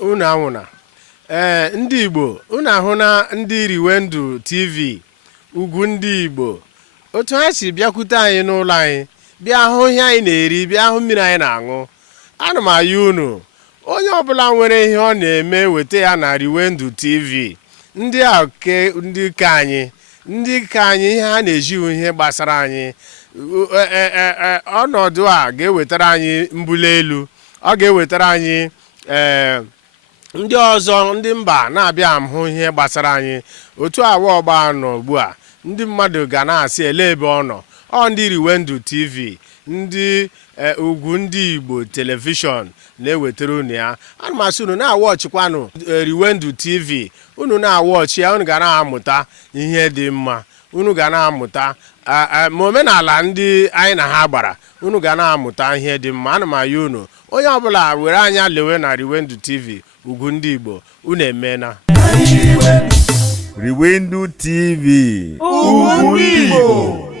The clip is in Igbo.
unu anwụna ndị Igbo unu ahụ na ndị Riwendu TV ugwu ndị Igbo otu ha si bịakwute anyị n'ụlọ anyị bịa hụ ihe anyị na-eri bịa hụ mmiri anyị na-aṅụ ana m ayọ unu onye ọbụla nwere ihe ọ na-eme weta ya na Riwendu TV ndị a ndị ka anyị ihe ha na-eji ihe gbasara anyị ọnọdụ a ga-ewetara anyị mbuli elu ọ ga-ewetara anyị ndị ọzọ ndị mba na-abịa hụ ihe gbasara anyị otu awa ọgba nọ ugbu a ndị mmadụ ga na-asị ele ebe ọ nọ ọ ndị Riwendu TV ndị ugwu ndị Igbo telivishọn na-ewetara unu ya ana m asị unu na-awọchịkwanụ Riwendu TV unu na-awọchị ya unu ga na-amụta ihe dị mma unu ga na-amụta ma omenala ndị anyị na ha gbara unu ga na-amụta ihe dị mma ana m ayọ unu onye ọbụla were anya lewe na Riwendu TV ugwu ndị Igbo unu emena Riwendu TV ugwu ndị Igbo.